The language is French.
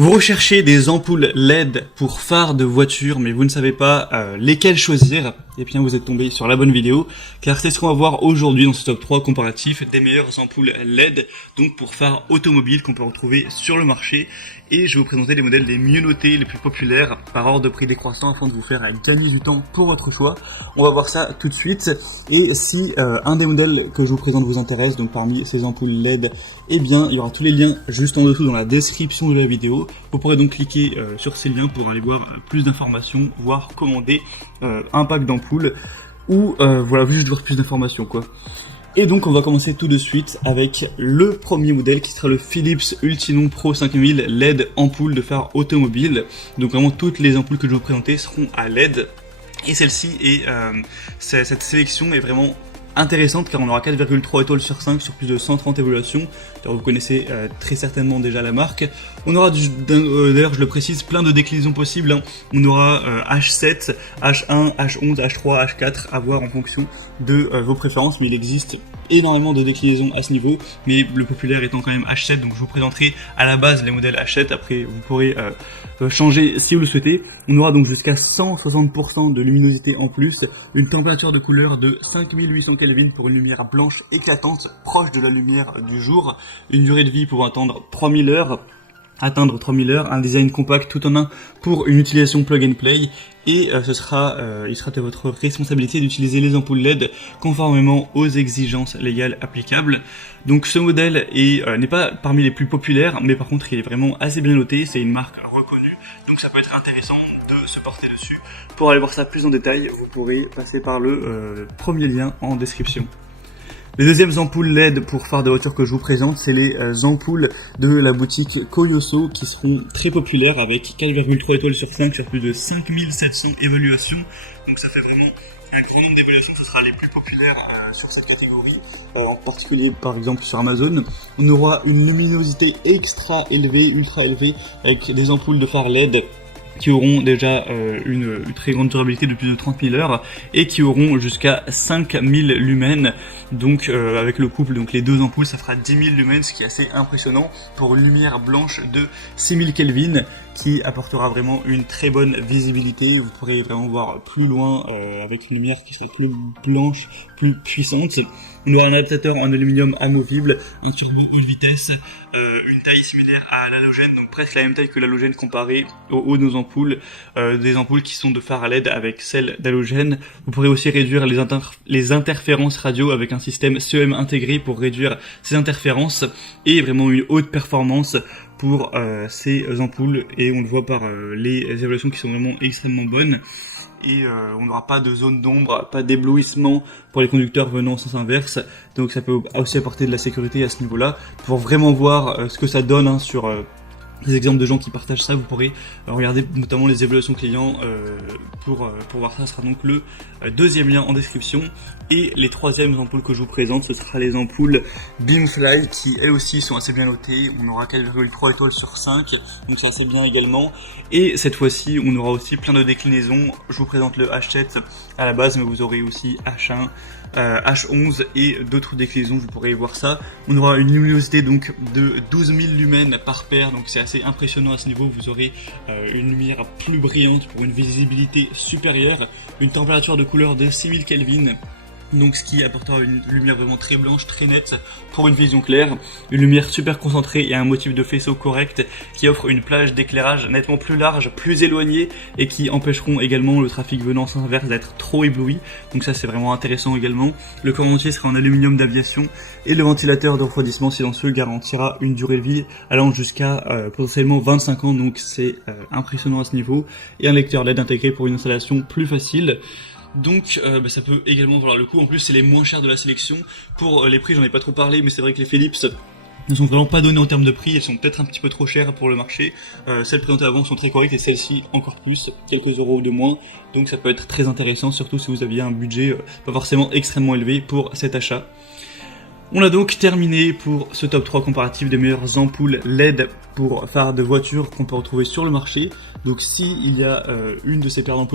Vous recherchez des ampoules LED pour phare de voiture, mais vous ne savez pas lesquelles choisir, et bien vous êtes tombé sur la bonne vidéo, car c'est ce qu'on va voir aujourd'hui dans ce top 3 comparatif des meilleures ampoules LED, donc pour phare automobile qu'on peut retrouver sur le marché, et je vais vous présenter les modèles les mieux notés, les plus populaires, par ordre de prix décroissant, afin de vous faire gagner du temps pour votre choix. On va voir ça tout de suite, et si un des modèles que je vous présente vous intéresse, donc parmi ces ampoules LED, eh bien il y aura tous les liens juste en dessous dans la description de la vidéo. Vous pourrez donc cliquer sur ces liens pour aller voir plus d'informations, voire commander un pack d'ampoules, ou voilà, juste voir plus d'informations quoi. Et donc on va commencer tout de suite avec le premier modèle qui sera le Philips Ultinon Pro 5000 LED ampoule de phare automobile. Donc vraiment toutes les ampoules que je vais vous présenter seront à LED. Et celle-ci est, cette sélection est vraiment intéressante car on aura 4,3 étoiles sur 5 sur plus de 130 évaluations. Alors vous connaissez très certainement déjà la marque. On aura d'ailleurs, je le précise, plein de déclinaisons possibles, hein. On aura H7, H1, H11, H3, H4 à voir en fonction de vos préférences, mais il existe énormément de déclinaisons à ce niveau, mais le populaire étant quand même H7, donc je vous présenterai à la base les modèles H7, après vous pourrez changer si vous le souhaitez. On aura donc jusqu'à 160% de luminosité en plus, une température de couleur de 5800 Kelvin pour une lumière blanche éclatante, proche de la lumière du jour, une durée de vie pouvant atteindre 3000 heures, un design compact tout en un pour une utilisation plug and play, et il sera de votre responsabilité d'utiliser les ampoules LED conformément aux exigences légales applicables. Donc ce modèle n'est pas parmi les plus populaires, mais par contre il est vraiment assez bien noté, c'est une marque reconnue, donc ça peut être intéressant de se porter dessus. Pour aller voir ça plus en détail, vous pourrez passer par le premier lien en description. Les deuxièmes ampoules LED pour phare de voiture que je vous présente, c'est les ampoules de la boutique Koyoso qui seront très populaires avec 4,3 étoiles sur 5 sur plus de 5700 évaluations. Donc ça fait vraiment un grand nombre d'évaluations, ce sera les plus populaires sur cette catégorie, en particulier par exemple sur Amazon. On aura une luminosité extra élevée, ultra élevée, avec des ampoules de phare LED qui auront déjà une très grande durabilité de plus de 30 000 heures et qui auront jusqu'à 5000 lumens. Donc avec le couple, donc les deux ampoules, ça fera 10 000 lumens, ce qui est assez impressionnant pour une lumière blanche de 6000 Kelvin qui apportera vraiment une très bonne visibilité. Vous pourrez vraiment voir plus loin avec une lumière qui sera plus blanche, plus puissante. On aura un adaptateur en aluminium amovible, un turbo haute vitesse, une taille similaire à l'halogène, donc presque la même taille que l'halogène comparé au haut de nos ampoules, des ampoules qui sont de phare à LED avec celles d'halogène. Vous pourrez aussi réduire les interférences radio avec un système CEM intégré pour réduire ces interférences, et vraiment une haute performance pour ces ampoules, et on le voit par les évaluations qui sont vraiment extrêmement bonnes. Et on n'aura pas de zone d'ombre, pas d'éblouissement pour les conducteurs venant en sens inverse, donc ça peut aussi apporter de la sécurité à ce niveau-là. Pour vraiment voir ce que ça donne sur des exemples de gens qui partagent ça, vous pourrez regarder notamment les évaluations clients pour voir ça. Ce sera donc le deuxième lien en description. Et les troisièmes ampoules que je vous présente, ce sera les ampoules Beamfly qui elles aussi sont assez bien notées. On aura 4,3 étoiles sur 5, donc c'est assez bien également. Et cette fois-ci, on aura aussi plein de déclinaisons. Je vous présente le H7 à la base, mais vous aurez aussi H1, H11 et d'autres déclinaisons, vous pourrez voir ça. On aura une luminosité donc de 12 000 lumens par paire, donc c'est assez impressionnant à ce niveau. Vous aurez une lumière plus brillante pour une visibilité supérieure, une température de couleur de 6000 Kelvin, donc ce qui apportera une lumière vraiment très blanche, très nette pour une vision claire, une lumière super concentrée et un motif de faisceau correct qui offre une plage d'éclairage nettement plus large, plus éloignée, et qui empêcheront également le trafic venant en sens inverse d'être trop ébloui. Donc ça c'est vraiment intéressant également. Le corps entier sera en aluminium d'aviation et le ventilateur de refroidissement silencieux garantira une durée de vie allant jusqu'à potentiellement 25 ans, donc c'est impressionnant à ce niveau, et un lecteur LED intégré pour une installation plus facile. Donc ça peut également valoir le coup. En plus c'est les moins chers de la sélection. Pour les prix j'en ai pas trop parlé, mais c'est vrai que les Philips ne sont vraiment pas donnés en termes de prix, elles sont peut-être un petit peu trop chères pour le marché. Celles présentées avant sont très correctes et celles-ci encore plus, quelques euros de moins. Donc ça peut être très intéressant, surtout si vous aviez un budget pas forcément extrêmement élevé pour cet achat. On a donc terminé pour ce top 3 comparatif des meilleures ampoules LED pour phare de voiture qu'on peut retrouver sur le marché. Donc si il y a une de ces paires d'ampoules